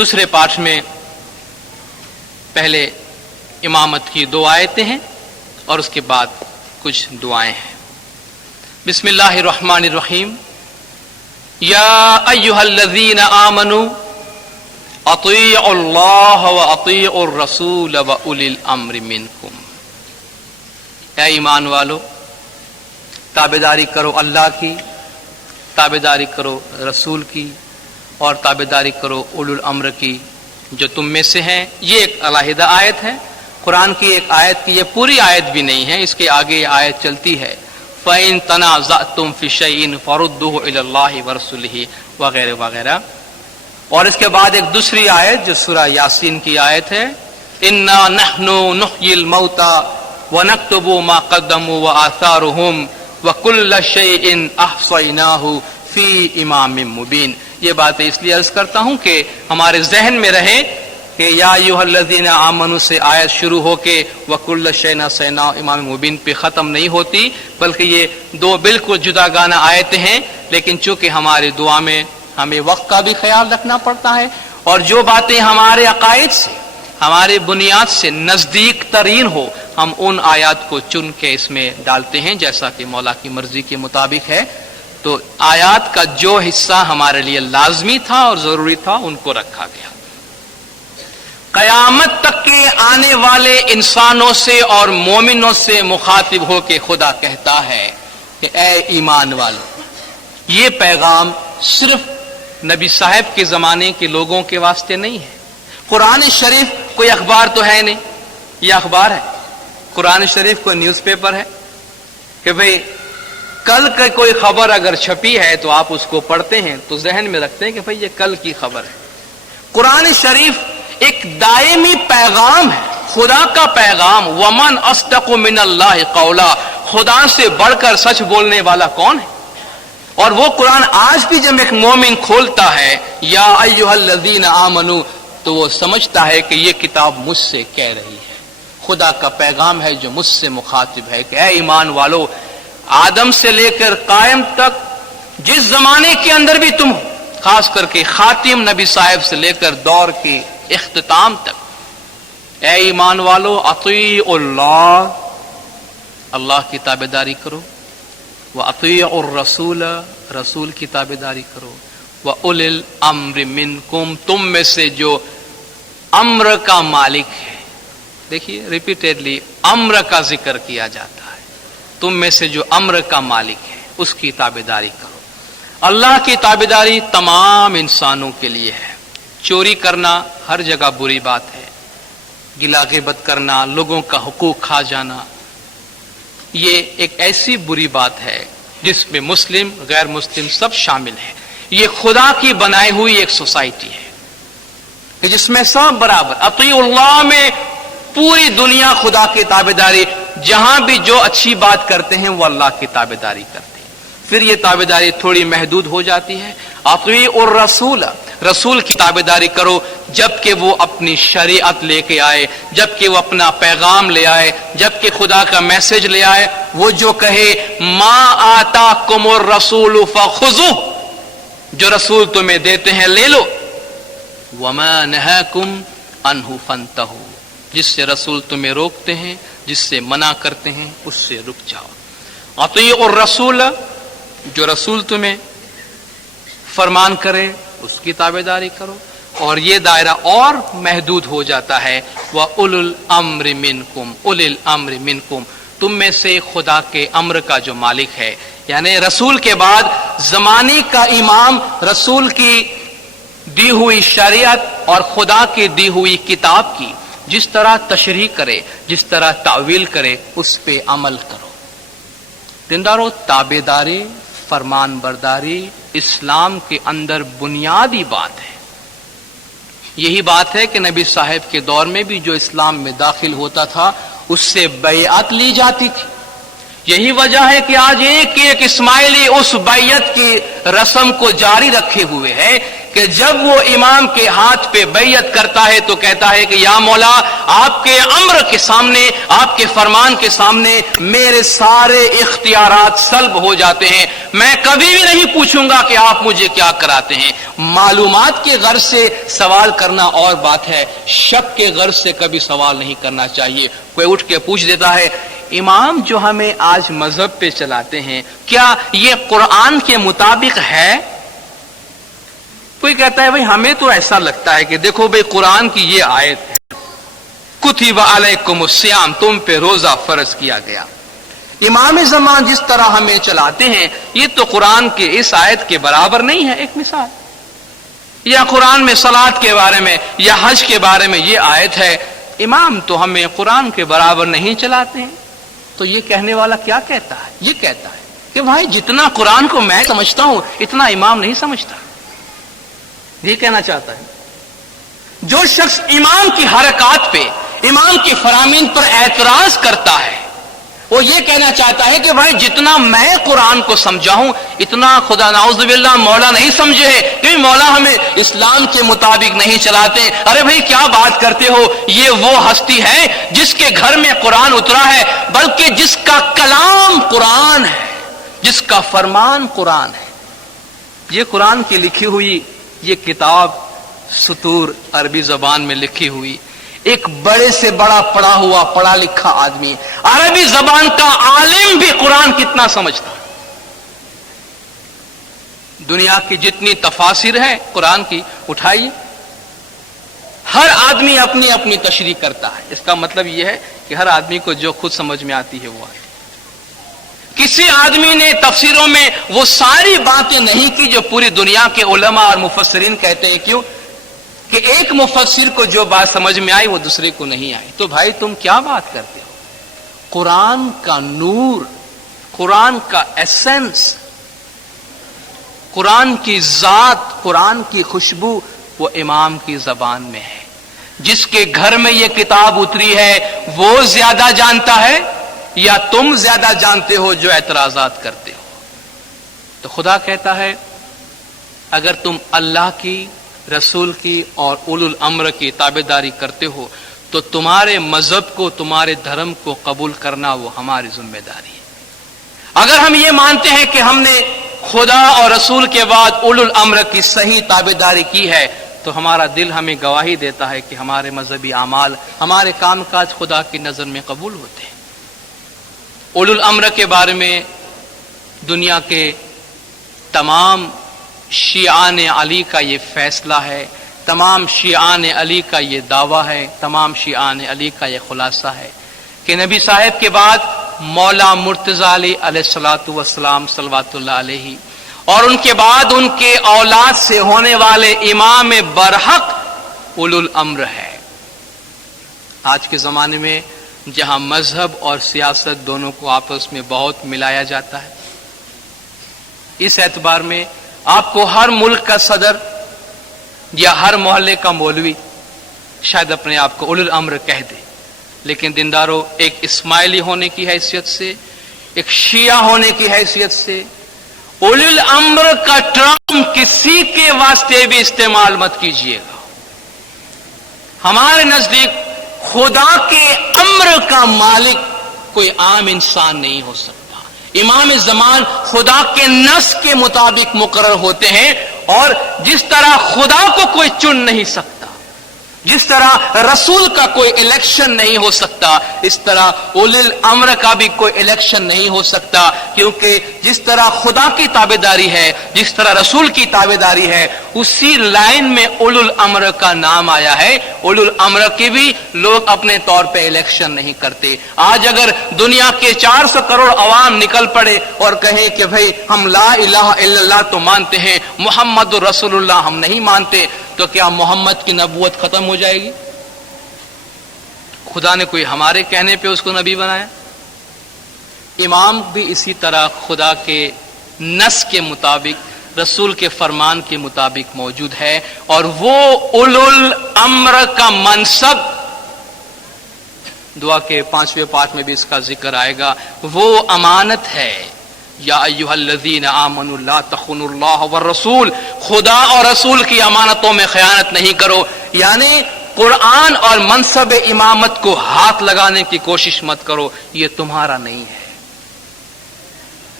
دوسرے پارٹ میں پہلے امامت کی 2 آیتیں ہیں اور اس کے بعد کچھ دعائیں ہیں۔ بسم اللہ الرحمن الرحیم۔ یا ایھا الذین آمنوا اطیعوا اللہ واطیعوا الرسول واولی الامر منکم۔ اے ایمان والو، تابعداری کرو اللہ کی، تابعداری کرو رسول کی، اور تابعداری کرو اولو الامر کی جو تم میں سے ہیں۔ یہ ایک علیحدہ آیت ہے، قرآن کی ایک آیت کی یہ پوری آیت بھی نہیں ہے، اس کے آگے یہ آیت چلتی ہے فَإِن تَنَازَعْتُمْ فِي شَيْءٍ فَرُدُّوهُ إِلَى اللَّهِ وَرَسُولِهِ وغیرہ وغیرہ۔ اور اس کے بعد ایک دوسری آیت جو سورہ یاسین کی آیت ہے، إِنَّا نَحْنُ نُحْيِي الْمَوْتَى وَنَكْتُبُ مَا قَدَّمُوا وَآثَارُهُمْ وَكُلَّ شَيْءٍ أَحْصَيْنَاهُ فِي إِمَامٍ مُبِينٍ۔ یہ باتیں اس لیے عرض کرتا ہوں کہ ہمارے ذہن میں رہے کہ یا ایھا الذین آمنوا سے آیت شروع ہو کے وَكُلَّ شَيْءٍ أَحْصَيْنَاهُ امام مبین پہ ختم نہیں ہوتی، بلکہ یہ 2 بالکل جداگانہ آیتیں ہیں، لیکن چونکہ ہماری دعا میں ہمیں وقت کا بھی خیال رکھنا پڑتا ہے، اور جو باتیں ہمارے عقائد سے، ہمارے بنیاد سے نزدیک ترین ہو، ہم ان آیات کو چن کے اس میں ڈالتے ہیں جیسا کہ مولا کی مرضی کے مطابق ہے۔ تو آیات کا جو حصہ ہمارے لیے لازمی تھا اور ضروری تھا ان کو رکھا گیا۔ قیامت تک کے آنے والے انسانوں سے اور مومنوں سے مخاطب ہو کے خدا کہتا ہے کہ اے ایمان والو، یہ پیغام صرف نبی صاحب کے زمانے کے لوگوں کے واسطے نہیں ہے۔ قرآن شریف کوئی اخبار تو ہے نہیں، یہ اخبار ہے۔ قرآن شریف کوئی نیوز پیپر ہے کہ بھئی کل کا کوئی خبر اگر چھپی ہے تو آپ اس کو پڑھتے ہیں تو ذہن میں رکھتے ہیں کہ بھئی یہ کل کی خبر ہے۔ قرآن شریف ایک دائمی پیغام ہے، خدا کا پیغام۔ ومن اصدق من اللہ قولا، خدا سے بڑھ کر سچ بولنے والا کون ہے؟ اور وہ قرآن آج بھی جب ایک مومن کھولتا ہے یا ایھا الذین آمنوا، تو وہ سمجھتا ہے کہ یہ کتاب مجھ سے کہہ رہی ہے، خدا کا پیغام ہے جو مجھ سے مخاطب ہے کہ اے ایمان والو، آدم سے لے کر قائم تک جس زمانے کے اندر بھی تم ہو، خاص کر کے خاتم نبی صاحب سے لے کر دور کے اختتام تک، اے ایمان والو اطیعوا اللہ، اللہ کی تابعداری کرو، واطیعوا الرسول، رسول کی تابعداری کرو، واولی الامر منکم، تم میں سے جو امر کا مالک ہے۔ دیکھیے ریپیٹیڈلی امر کا ذکر کیا جاتا ہے، تم میں سے جو امر کا مالک ہے اس کی تابعداری کرو۔ اللہ کی تابعداری تمام انسانوں کے لیے ہے۔ چوری کرنا ہر جگہ بری بات ہے، گلا غیبت کرنا، لوگوں کا حقوق کھا جانا، یہ ایک ایسی بری بات ہے جس میں مسلم غیر مسلم سب شامل ہیں۔ یہ خدا کی بنائی ہوئی ایک سوسائٹی ہے کہ جس میں سب برابر، اطیع اللہ میں پوری دنیا خدا کی تابعداری، جہاں بھی جو اچھی بات کرتے ہیں وہ اللہ کی تابعداری کرتے ہیں۔ پھر یہ تابعداری تھوڑی محدود ہو جاتی ہے، اطیع الرسول، رسول کی تابعداری کرو جبکہ وہ اپنی شریعت لے کے آئے، جبکہ وہ اپنا پیغام لے آئے، جبکہ خدا کا میسج لے آئے۔ وہ جو کہے ما آتاکم الرسول فخذوہ، جو رسول تمہیں دیتے ہیں لے لو، وما نہاکم عنہ فانتہوا، جس سے رسول تمہیں روکتے ہیں، جس سے منع کرتے ہیں اس سے رک جاؤ۔ اطیع الرسول، جو رسول تمہیں فرمان کرے اس کی تابعداری کرو، اور یہ دائرہ اور محدود ہو جاتا ہے وَأُولُو الْأَمْرِ مِنْكُمْ، اُولِي الْأَمْرِ مِنْكُمْ، تم میں سے خدا کے امر کا جو مالک ہے، یعنی رسول کے بعد زمانے کا امام رسول کی دی ہوئی شریعت اور خدا کی دی ہوئی کتاب کی جس طرح تشریح کرے، جس طرح تعویل کرے، اس پہ عمل کرو۔ دیندارو، تابعداری، فرمان برداری اسلام کے اندر بنیادی بات ہے۔ یہی بات ہے کہ نبی صاحب کے دور میں بھی جو اسلام میں داخل ہوتا تھا اس سے بیعت لی جاتی تھی۔ یہی وجہ ہے کہ آج ایک ایک اسماعیلی اس بیعت کی رسم کو جاری رکھے ہوئے ہے کہ جب وہ امام کے ہاتھ پہ بیعت کرتا ہے تو کہتا ہے کہ یا مولا آپ کے امر کے سامنے، آپ کے فرمان کے سامنے میرے سارے اختیارات سلب ہو جاتے ہیں، میں کبھی بھی نہیں پوچھوں گا کہ آپ مجھے کیا کراتے ہیں۔ معلومات کے غرض سے سوال کرنا اور بات ہے، شک کے غرض سے کبھی سوال نہیں کرنا چاہیے۔ کوئی اٹھ کے پوچھ دیتا ہے امام جو ہمیں آج مذہب پہ چلاتے ہیں کیا یہ قرآن کے مطابق ہے؟ کوئی کہتا ہے بھئی ہمیں تو ایسا لگتا ہے کہ دیکھو بھئی قرآن کی یہ آیت ہے، کتب علیکم الصیام، تم پہ روزہ فرض کیا گیا۔ امام زمان جس طرح ہمیں چلاتے ہیں یہ تو قرآن کے اس آیت کے برابر نہیں ہے۔ ایک مثال، یا قرآن میں صلاۃ کے بارے میں یا حج کے بارے میں یہ آیت ہے، امام تو ہمیں قرآن کے برابر نہیں چلاتے ہیں۔ تو یہ کہنے والا کیا کہتا ہے؟ یہ کہتا ہے کہ بھائی جتنا قرآن کو میں سمجھتا ہوں اتنا امام نہیں سمجھتا۔ یہ کہنا چاہتا ہے جو شخص امام کی حرکات پہ، امام کی فرامین پر اعتراض کرتا ہے وہ یہ کہنا چاہتا ہے کہ بھائی جتنا میں قرآن کو سمجھا ہوں اتنا خدا نعوذ باللہ مولا نہیں سمجھے ہے، کیونکہ مولا ہمیں اسلام کے مطابق نہیں چلاتے۔ ارے بھائی کیا بات کرتے ہو، یہ وہ ہستی ہے جس کے گھر میں قرآن اترا ہے، بلکہ جس کا کلام قرآن ہے، جس کا فرمان قرآن ہے۔ یہ قرآن کی لکھی ہوئی یہ کتاب سطور عربی زبان میں لکھی ہوئی، ایک بڑے سے بڑا پڑھا ہوا پڑھا لکھا آدمی، عربی زبان کا عالم بھی قرآن کتنا سمجھتا ہے۔ دنیا کی جتنی تفاسیر ہے قرآن کی اٹھائیے، ہر آدمی اپنی اپنی تشریح کرتا ہے۔ اس کا مطلب یہ ہے کہ ہر آدمی کو جو خود سمجھ میں آتی ہے وہ ہے۔ کسی آدمی نے تفسیروں میں وہ ساری باتیں نہیں کی جو پوری دنیا کے علماء اور مفسرین کہتے ہیں۔ کیوں؟ کہ ایک مفسر کو جو بات سمجھ میں آئی وہ دوسرے کو نہیں آئی۔ تو بھائی تم کیا بات کرتے ہو؟ قرآن کا نور، قرآن کا ایسنس، قرآن کی ذات، قرآن کی خوشبو وہ امام کی زبان میں ہے۔ جس کے گھر میں یہ کتاب اتری ہے وہ زیادہ جانتا ہے یا تم زیادہ جانتے ہو جو اعتراضات کرتے ہو؟ تو خدا کہتا ہے اگر تم اللہ کی، رسول کی اور اولو الامر کی تابعداری کرتے ہو تو تمہارے مذہب کو، تمہارے دھرم کو قبول کرنا وہ ہماری ذمہ داری ہے۔ اگر ہم یہ مانتے ہیں کہ ہم نے خدا اور رسول کے بعد اولو الامر کی صحیح تابعداری کی ہے تو ہمارا دل ہمیں گواہی دیتا ہے کہ ہمارے مذہبی اعمال، ہمارے کام کاج خدا کی نظر میں قبول ہوتے ہیں۔ اولو الامر کے بارے میں دنیا کے تمام شیعان علی کا یہ فیصلہ ہے، تمام شیعان علی کا یہ دعویٰ ہے، تمام شیعان علی کا یہ خلاصہ ہے کہ نبی صاحب کے بعد مولا مرتضی علی علیہ الصلوۃ والسلام صلوات اللہ علیہ اور ان کے بعد ان کے اولاد سے ہونے والے امام برحق اولو الامر ہے۔ آج کے زمانے میں جہاں مذہب اور سیاست دونوں کو آپس میں بہت ملایا جاتا ہے، اس اعتبار میں آپ کو ہر ملک کا صدر یا ہر محلے کا مولوی شاید اپنے آپ کو اولو الامر کہہ دے، لیکن دینداروں ایک اسماعیلی ہونے کی حیثیت سے، ایک شیعہ ہونے کی حیثیت سے اولو الامر کا ٹرم کسی کے واسطے بھی استعمال مت کیجیے گا۔ ہمارے نزدیک خدا کے امر کا مالک کوئی عام انسان نہیں ہو سکتا۔ امام زمان خدا کے نص کے مطابق مقرر ہوتے ہیں، اور جس طرح خدا کو کوئی چن نہیں سکتا، جس طرح رسول کا کوئی الیکشن نہیں ہو سکتا، اس طرح اولو الامر کا بھی کوئی الیکشن نہیں ہو سکتا، کیونکہ جس طرح خدا کی تابعداری ہے، جس طرح رسول کی تابعداری ہے، اسی لائن میں اولو الامر کا نام آیا ہے۔ اولو الامر کے بھی لوگ اپنے طور پہ الیکشن نہیں کرتے۔ آج اگر دنیا کے 400 کروڑ عوام نکل پڑے اور کہیں کہ بھئی ہم لا الہ الا اللہ تو مانتے ہیں، محمد رسول اللہ ہم نہیں مانتے، تو کیا محمد کی نبوت ختم ہو جائے گی؟ خدا نے کوئی ہمارے کہنے پہ اس کو نبی بنایا؟ امام بھی اسی طرح خدا کے نص کے مطابق، رسول کے فرمان کے مطابق موجود ہے، اور وہ اولو الامر کا منصب، دعا کے 5ویں پارٹ میں بھی اس کا ذکر آئے گا، وہ امانت ہے، یا ایھا الذین آمنوا لا تخونوا اللہ والرسول، خدا اور رسول کی امانتوں میں خیانت نہیں کرو، یعنی قرآن اور منصب امامت کو ہاتھ لگانے کی کوشش مت کرو، یہ تمہارا نہیں ہے۔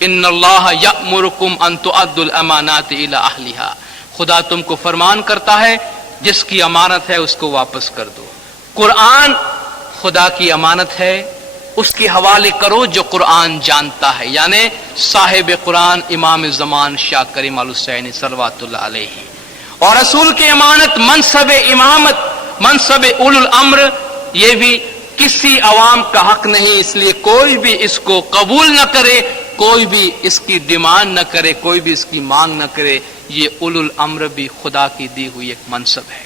ان اللہ یأمرکم ان تؤدوا الامانات الی اہلھا، خدا تم کو فرمان کرتا ہے جس کی امانت ہے اس کو واپس کر دو۔ قرآن خدا کی امانت ہے، اس کے حوالے کرو جو قرآن جانتا ہے، یعنی صاحب قرآن امام زمان شاہ کریم الحسین صلوات اللہ علیہ، اور رسول کی امانت منصب امامت، منصب اولو الامر، یہ بھی کسی عوام کا حق نہیں، اس لیے کوئی بھی اس کو قبول نہ کرے، کوئی بھی اس کی ڈیمانڈ نہ کرے، کوئی بھی اس کی مانگ نہ کرے، یہ اولو الامر بھی خدا کی دی ہوئی ایک منصب ہے۔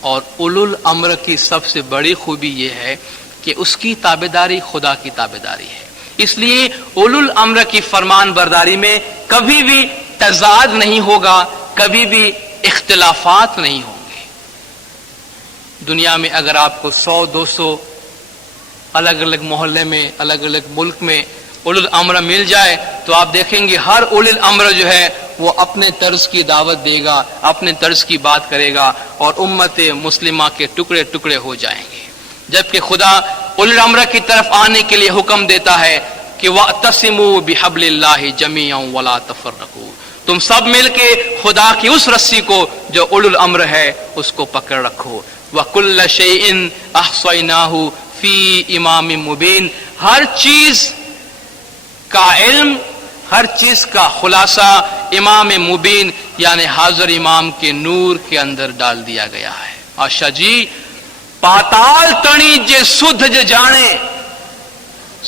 اور اولو الامر کی سب سے بڑی خوبی یہ ہے کہ اس کی تابعداری خدا کی تابعداری ہے، اس لیے اولو الامر کی فرمان برداری میں کبھی بھی تضاد نہیں ہوگا، کبھی بھی اختلافات نہیں ہوں گے۔ دنیا میں اگر آپ کو 100-200 الگ الگ محلے میں، الگ الگ ملک میں اولو الامر مل جائے تو آپ دیکھیں گے ہر اولو الامر جو ہے وہ اپنے طرز کی دعوت دے گا، اپنے طرز کی بات کرے گا، اور امت مسلمہ کے ٹکڑے ٹکڑے ہو جائیں گے، جبکہ خدا اولو الامر کی طرف آنے کے لیے حکم دیتا ہے کہ وَاعْتَصِمُوا بِحَبْلِ اللَّهِ جَمِيعًا وَلَا تَفَرَّقُوا، تم سب مل کے خدا کی اس رسی کو جو اولو الامر ہے اس کو پکڑ رکھو۔ وَكُلَّ شَيْءٍ أَحْصَيْنَاهُ فِي إِمَامٍ مُبِينٍ، ہر چیز کا علم، ہر چیز کا خلاصہ امام مبین یعنی حاضر امام کے نور کے اندر ڈال دیا گیا ہے۔ آشا جی پاتال تنی جے سدھ جے جانے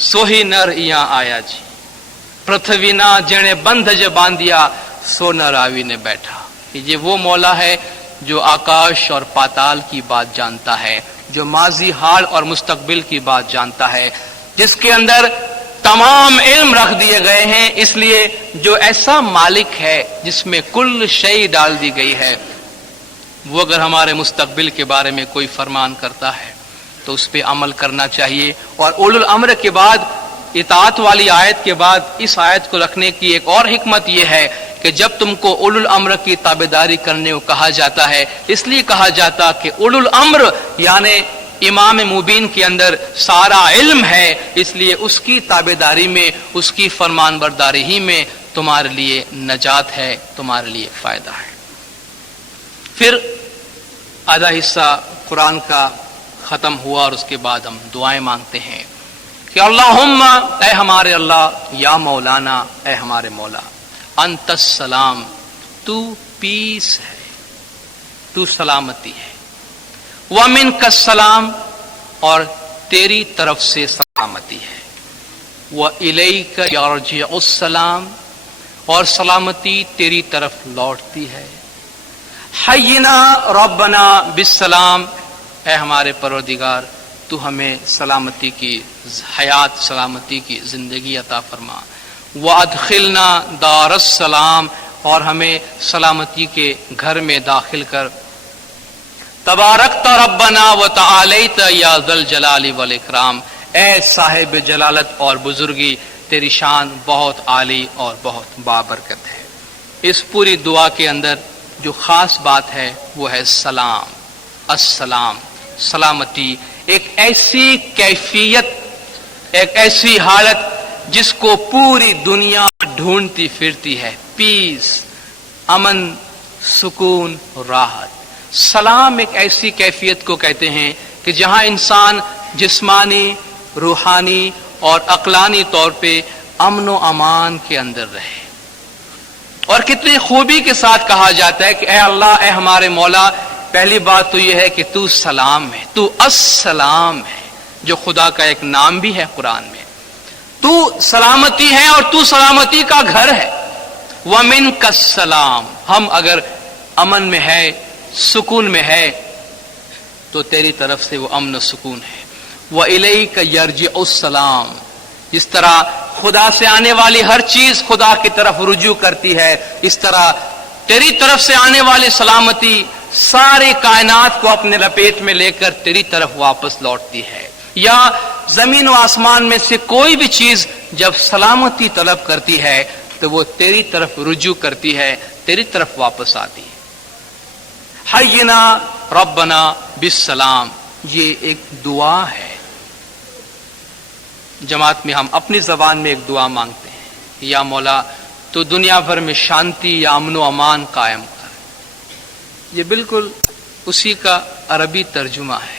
سوہی نر یہاں آیا جی، پرتھوی نہ جنے بندھ جے باندھیا سو نر آوی نے بیٹھا۔ یہ وہ مولا ہے جو آکاش اور پاتال کی بات جانتا ہے، جو ماضی، حال اور مستقبل کی بات جانتا ہے، جس کے اندر تمام علم رکھ دیے گئے ہیں، اس لیے جو ایسا مالک ہے جس میں کل شے ڈال دی گئی ہے، وہ اگر ہمارے مستقبل کے بارے میں کوئی فرمان کرتا ہے تو اس پہ عمل کرنا چاہیے۔ اور اولو الامر کے بعد، اطاعت والی آیت کے بعد اس آیت کو رکھنے کی ایک اور حکمت یہ ہے کہ جب تم کو اولو الامر کی تابعداری کرنے کو کہا جاتا ہے، اس لیے کہا جاتا کہ اولو الامر یعنی امام مبین کے اندر سارا علم ہے، اس لیے اس کی تابعداری میں، اس کی فرمان برداری ہی میں تمہارے لیے نجات ہے، تمہارے لیے فائدہ ہے۔ پھر آدھا حصہ قرآن کا ختم ہوا اور اس کے بعد ہم دعائیں مانگتے ہیں کہ اللہم، اے ہمارے اللہ، یا مولانا، اے ہمارے مولا، انت السلام، تو پیس ہے، تو سلامتی ہے، وَمِنْكَ السلام، اور تیری طرف سے سلامتی ہے، وَإِلَيْكَ يَرْجِعُ السلام، اور سلامتی تیری طرف لوٹتی ہے، حینا ربنا بالسلام، اے ہمارے پروردگار تو ہمیں سلامتی کی حیات، سلامتی کی زندگی عطا فرما، وَأَدْخِلْنَا دَارَ السلام، اور ہمیں سلامتی کے گھر میں داخل کر، تبارکت ربنا وتعالیت یا ذا الجلال والاکرام، اے صاحب جلالت اور بزرگی، تیری شان بہت عالی اور بہت بابرکت ہے۔ اس پوری دعا کے اندر جو خاص بات ہے وہ ہے سلام، السلام، سلامتی، ایک ایسی کیفیت، ایک ایسی حالت جس کو پوری دنیا ڈھونڈتی پھرتی ہے، پیس، امن، سکون، راحت۔ سلام ایک ایسی کیفیت کو کہتے ہیں کہ جہاں انسان جسمانی، روحانی اور عقلانی طور پہ امن و امان کے اندر رہے۔ اور کتنی خوبی کے ساتھ کہا جاتا ہے کہ اے اللہ، اے ہمارے مولا، پہلی بات تو یہ ہے کہ تو سلام ہے، تو السلام ہے، جو خدا کا ایک نام بھی ہے قرآن میں، تو سلامتی ہے اور تو سلامتی کا گھر ہے۔ وَمِنْكَ السلام، ہم اگر امن میں ہے، سکون میں ہے تو تیری طرف سے وہ امن و سکون ہے۔ وَإِلَيْكَ يَرْجِعُ السَّلَامُ، جس طرح خدا سے آنے والی ہر چیز خدا کی طرف رجوع کرتی ہے، اس طرح تیری طرف سے آنے والی سلامتی ساری کائنات کو اپنے لپیٹ میں لے کر تیری طرف واپس لوٹتی ہے۔ یا زمین و آسمان میں سے کوئی بھی چیز جب سلامتی طلب کرتی ہے تو وہ تیری طرف رجوع کرتی ہے، تیری طرف واپس آتی ہے۔ حینا ربنا بالسلام، یہ ایک دعا ہے۔ جماعت میں ہم اپنی زبان میں ایک دعا مانگتے ہیں، یا مولا تو دنیا بھر میں شانتی یا امن و امان قائم کر۔ یہ بالکل اسی کا عربی ترجمہ ہے۔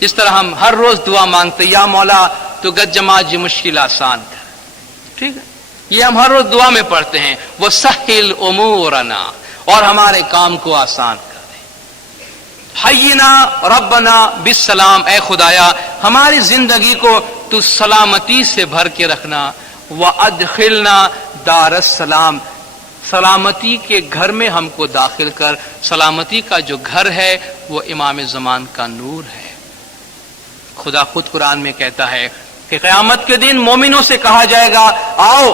جس طرح ہم ہر روز دعا مانگتے ہیں، یا مولا تو گد جماعت یہ مشکل آسان کر، ٹھیک ہے، یہ ہم ہر روز دعا میں پڑھتے ہیں، وہ سہل امورنا، اور ہمارے کام کو آسان کر دے۔ حینا ربنا بالسلام، اے خدایا ہماری زندگی کو تو سلامتی سے بھر کے رکھنا، وادخلنا دار السلام، سلامتی کے گھر میں ہم کو داخل کر۔ سلامتی کا جو گھر ہے وہ امام زمان کا نور ہے۔ خدا خود قرآن میں کہتا ہے کہ قیامت کے دن مومنوں سے کہا جائے گا آؤ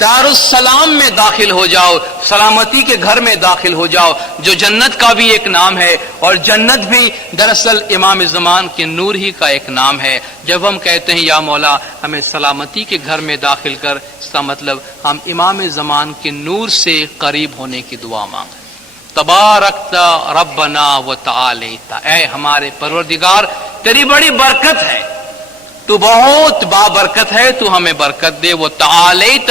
دار السلام میں داخل ہو جاؤ، سلامتی کے گھر میں داخل ہو جاؤ، جو جنت کا بھی ایک نام ہے، اور جنت بھی دراصل امام زمان کے نور ہی کا ایک نام ہے۔ جب ہم کہتے ہیں یا مولا ہمیں سلامتی کے گھر میں داخل کر، اس کا مطلب ہم امام زمان کے نور سے قریب ہونے کی دعا مانگیں۔ تبارکت ربنا و تعالیت، اے ہمارے پروردگار تیری بڑی برکت ہے، تو بہت بابرکت ہے، تو ہمیں برکت دے۔ وہ تعالیت،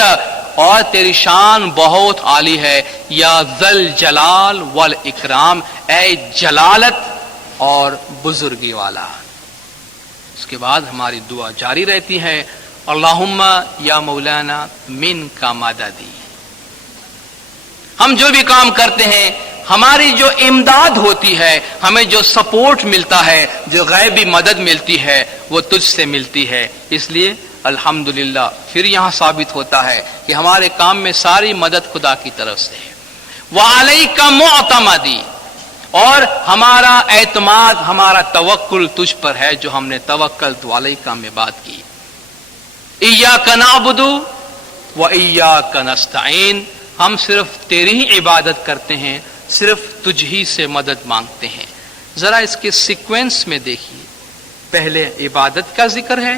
اور تیری شان بہت عالی ہے، یا ذل جلال والاکرام، اے جلالت اور بزرگی والا۔ اس کے بعد ہماری دعا جاری رہتی ہے، اللہم یا مولانا من کا مددی۔ ہم جو بھی کام کرتے ہیں، ہماری جو امداد ہوتی ہے، ہمیں جو سپورٹ ملتا ہے، جو غیبی مدد ملتی ہے، وہ تجھ سے ملتی ہے۔ اس لیے الحمدللہ پھر یہاں ثابت ہوتا ہے کہ ہمارے کام میں ساری مدد خدا کی طرف سے ہے۔ وعلیک معتمدی، اور ہمارا اعتماد، ہمارا توکل تجھ پر ہے، جو ہم نے توکلت علیک میں بات کی۔ ایاک نعبد و ایاک نستعین، ہم صرف تیری ہی عبادت کرتے ہیں، صرف تجھ ہی سے مدد مانگتے ہیں۔ ذرا اس کے سیکوینس میں دیکھیے، پہلے عبادت کا ذکر ہے،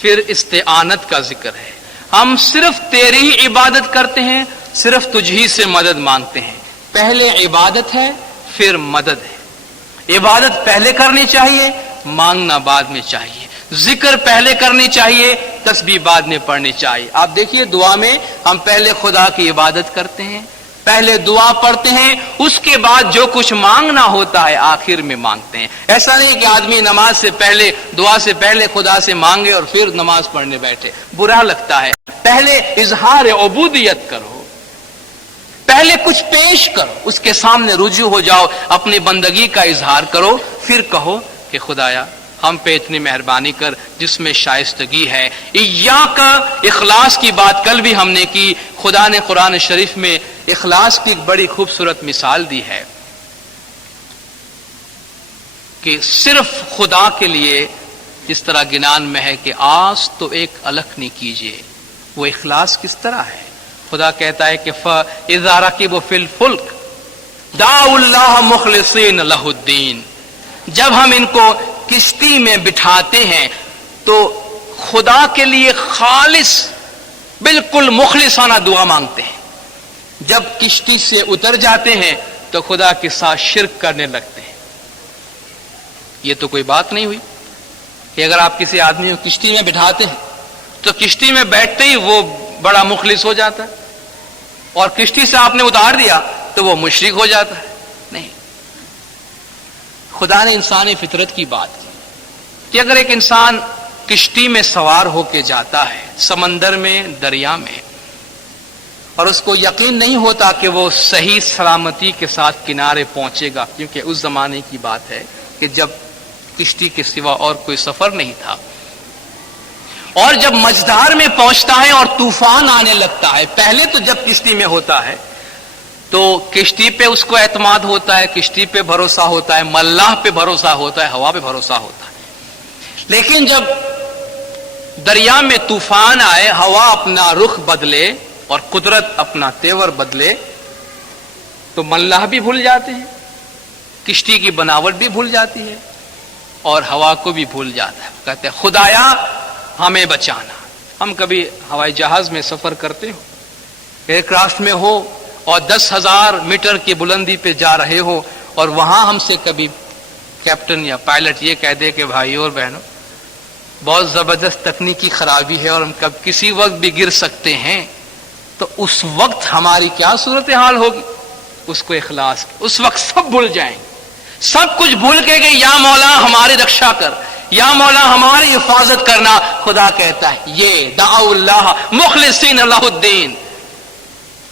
پھر استعانت کا ذکر ہے۔ ہم صرف تیری ہی عبادت کرتے ہیں، صرف تجھ ہی سے مدد مانگتے ہیں۔ پہلے عبادت ہے، پھر مدد ہے۔ عبادت پہلے کرنی چاہیے، مانگنا بعد میں چاہیے۔ ذکر پہلے کرنی چاہیے، تسبیح بعد میں پڑھنی چاہیے۔ آپ دیکھیے دعا میں ہم پہلے خدا کی عبادت کرتے ہیں، پہلے دعا پڑھتے ہیں، اس کے بعد جو کچھ مانگنا ہوتا ہے آخر میں مانگتے ہیں۔ ایسا نہیں کہ آدمی نماز سے پہلے، دعا سے پہلے خدا سے مانگے اور پھر نماز پڑھنے بیٹھے، برا لگتا ہے۔ پہلے اظہار عبودیت کرو، پہلے کچھ پیش کرو، اس کے سامنے رجوع ہو جاؤ، اپنی بندگی کا اظہار کرو، پھر کہو کہ خدایا ہم پہ اتنی مہربانی کر جس میں شائستگی ہے۔ ایاک، اخلاص کی بات کل بھی ہم نے کی۔ خدا نے قرآن شریف میں اخلاص کی ایک بڑی خوبصورت مثال دی ہے کہ صرف خدا کے لیے، جس طرح گنان میں ہے کہ آس تو ایک الگ نہیں کیجیے، وہ اخلاص کس طرح ہے۔ خدا کہتا ہے کہ فَإِذَا رَكِبُوا فِي الْفُلْكِ دَعَوُا اللَّهَ مُخْلِصِينَ لَهُ الدِّينَ، جب ہم ان کو کشتی میں بٹھاتے ہیں تو خدا کے لیے خالص بالکل مخلصانہ دعا مانگتے ہیں۔ جب کشتی سے اتر جاتے ہیں تو خدا کے ساتھ شرک کرنے لگتے ہیں۔ یہ تو کوئی بات نہیں ہوئی کہ اگر آپ کسی آدمی کو کشتی میں بٹھاتے ہیں تو کشتی میں بیٹھتے ہی وہ بڑا مخلص ہو جاتا ہے، اور کشتی سے آپ نے اتار دیا تو وہ مشرک ہو جاتا ہے۔ نہیں، خدا نے انسانی فطرت کی بات کی کہ اگر ایک انسان کشتی میں سوار ہو کے جاتا ہے سمندر میں، دریا میں، اور اس کو یقین نہیں ہوتا کہ وہ صحیح سلامتی کے ساتھ کنارے پہنچے گا، کیونکہ اس زمانے کی بات ہے کہ جب کشتی کے سوا اور کوئی سفر نہیں تھا، اور جب مجدار میں پہنچتا ہے اور طوفان آنے لگتا ہے، پہلے تو جب کشتی میں ہوتا ہے تو کشتی پہ اس کو اعتماد ہوتا ہے، کشتی پہ بھروسہ ہوتا ہے، ملاح پہ بھروسہ ہوتا ہے، ہوا پہ بھروسہ ہوتا ہے۔ لیکن جب دریا میں طوفان آئے، ہوا اپنا رخ بدلے اور قدرت اپنا تیور بدلے تو ملاح بھی بھول جاتے ہیں، کشتی کی بناوٹ بھی بھول جاتی ہے، اور ہوا کو بھی بھول جاتا ہے۔ کہتے ہیں خدایا ہمیں بچانا، ہم کبھی ہوائی جہاز میں سفر کرتے ہو، ایئر کرافٹ میں ہو اور 10,000 میٹر کی بلندی پہ جا رہے ہو، اور وہاں ہم سے کبھی کیپٹن یا پائلٹ یہ کہہ دے کہ بھائی اور بہنوں بہت زبردست تکنیکی خرابی ہے اور ہم کسی وقت بھی گر سکتے ہیں، تو اس وقت ہماری کیا صورتحال ہوگی؟ اس کو اخلاص کی، اس وقت سب بھول جائیں گے، سب کچھ بھول کے کہ یا مولا ہماری رکشا کر، یا مولا ہماری حفاظت کرنا۔ خدا کہتا ہے یہ دعوا اللہ مخلصین لہ الدین،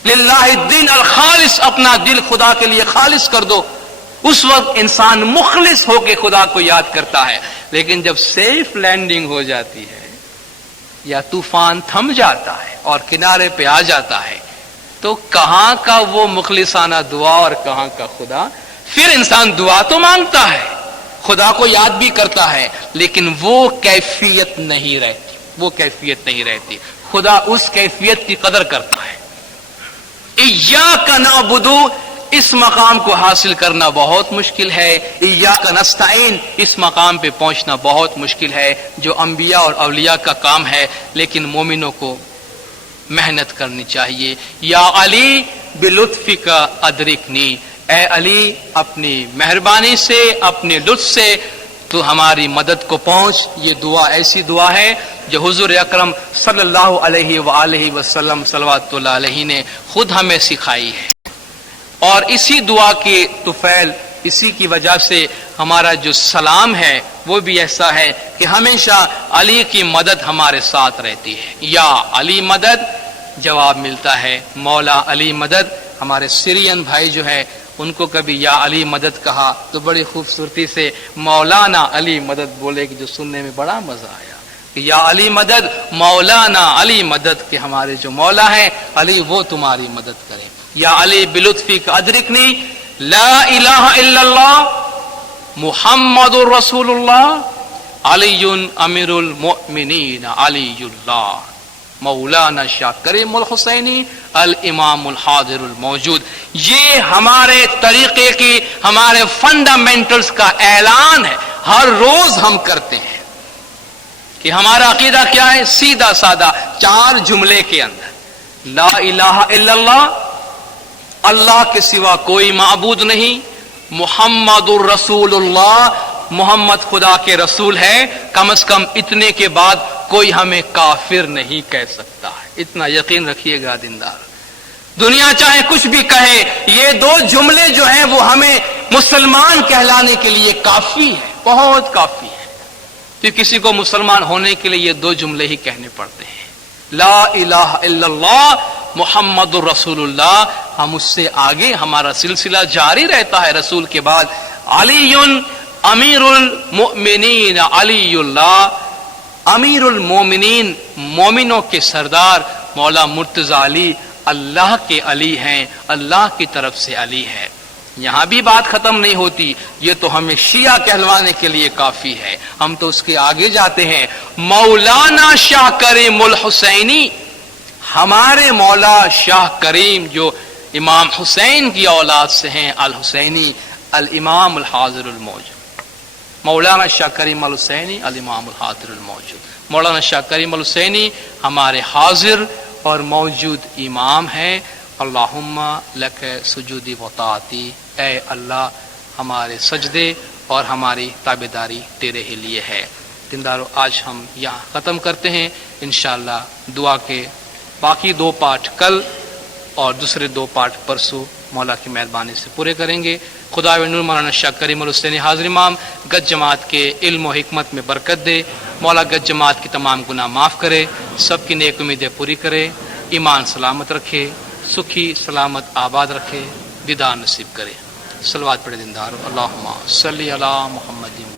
للہ الدین الخالص، اپنا دل خدا کے لیے خالص کر دو۔ اس وقت انسان مخلص ہو کے خدا کو یاد کرتا ہے۔ لیکن جب سیف لینڈنگ ہو جاتی ہے یا طوفان تھم جاتا ہے اور کنارے پہ آ جاتا ہے، تو کہاں کا وہ مخلصانہ دعا اور کہاں کا خدا؟ پھر انسان دعا تو مانگتا ہے، خدا کو یاد بھی کرتا ہے، لیکن وہ کیفیت نہیں رہتی، وہ کیفیت نہیں رہتی۔ خدا اس کیفیت کی قدر کرتا ہے۔ ایاک نعبد، اس مقام کو حاصل کرنا بہت مشکل ہے۔ ایاک نستعین، اس مقام پہ پہنچنا بہت مشکل ہے، جو انبیاء اور اولیاء کا کام ہے، لیکن مومنوں کو محنت کرنی چاہیے۔ یا علی بلطفک ادرکنی، اے علی اپنی مہربانی سے، اپنے لطف سے تو ہماری مدد کو پہنچ۔ یہ دعا ایسی دعا ہے جو حضور اکرم صلی اللہ علیہ وآلہ وسلم صلوات اللہ علیہ نے خود ہمیں سکھائی ہے، اور اسی دعا کے طفیل، اسی کی وجہ سے ہمارا جو سلام ہے وہ بھی ایسا ہے کہ ہمیشہ علی کی مدد ہمارے ساتھ رہتی ہے۔ یا علی مدد، جواب ملتا ہے مولا علی مدد۔ ہمارے سیرین بھائی جو ہے ان کو کبھی یا علی مدد کہا تو بڑی خوبصورتی سے مولانا علی مدد بولے کہ جو سننے میں بڑا مزہ آیا کہ یا علی مدد، مولانا علی مدد، کہ ہمارے جو مولا ہیں علی وہ تمہاری مدد کریں۔ یا علی بلطفک ادرکنی، لا الہ الا اللہ محمد الرسول اللہ، علی امیر المؤمنین علی اللہ، مولانا شاہ کریم الحسینی الامام الحاضر الموجود۔ یہ ہمارے طریقے کی، ہمارے فنڈامنٹلز کا اعلان ہے، ہر روز ہم کرتے ہیں کہ ہمارا عقیدہ کیا ہے؟ سیدھا سادہ 4 جملے کے اندر، لا الہ الا اللہ، اللہ کے سوا کوئی معبود نہیں، محمد الرسول اللہ، محمد خدا کے رسول ہے، کم از کم اتنے کے بعد کوئی ہمیں کافر نہیں کہہ سکتا ہے۔ اتنا یقین رکھیے گا دیندار، دنیا چاہے کچھ بھی کہے، یہ 2 جملے جو ہیں وہ ہمیں مسلمان کہلانے کے لیے کافی ہے، بہت کافی ہے۔ کہ کسی کو مسلمان ہونے کے لیے یہ 2 جملے ہی کہنے پڑتے ہیں، لا الہ الا اللہ محمد الرسول اللہ۔ ہم اس سے آگے ہمارا سلسلہ جاری رہتا ہے رسول کے بعد، علی امیر المؤمنین علی اللہ، امیر المومنین، مومنوں کے سردار مولا مرتضی علی اللہ کے علی ہیں، اللہ کی طرف سے علی ہے۔ یہاں بھی بات ختم نہیں ہوتی، یہ تو ہمیں شیعہ کہلوانے کے لیے کافی ہے، ہم تو اس کے آگے جاتے ہیں، مولانا شاہ کریم الحسینی، ہمارے مولا شاہ کریم جو امام حسین کی اولاد سے ہیں، الحسینی الامام الحاضر الموجود، مولانا شاہ کریم الحسینی الامام الحاضر الموجود۔ مولانا شاہ کریم الحسینی ہمارے حاضر اور موجود امام ہیں۔ اللہم لک سجودی و طاعتی، اے اللہ ہمارے سجدے اور ہماری تابعداری تیرے ہی لیے ہے۔ دیندارو، آج ہم یہاں ختم کرتے ہیں، انشاءاللہ دعا کے باقی 2 پارٹ کل اور دوسرے 2 پارٹ پرسوں مولا کی مہربانی سے پورے کریں گے۔ خدا و نور مولانا شاہ کریم الحسینی حاضر امام گج جماعت کے علم و حکمت میں برکت دے، مولا گج جماعت کی تمام گناہ معاف کرے، سب کی نیک امیدیں پوری کرے، ایمان سلامت رکھے، سکھی سلامت آباد رکھے، دیدار نصیب کرے۔ صلوات پڑھے دیندار، اللہم صلی علی محمد۔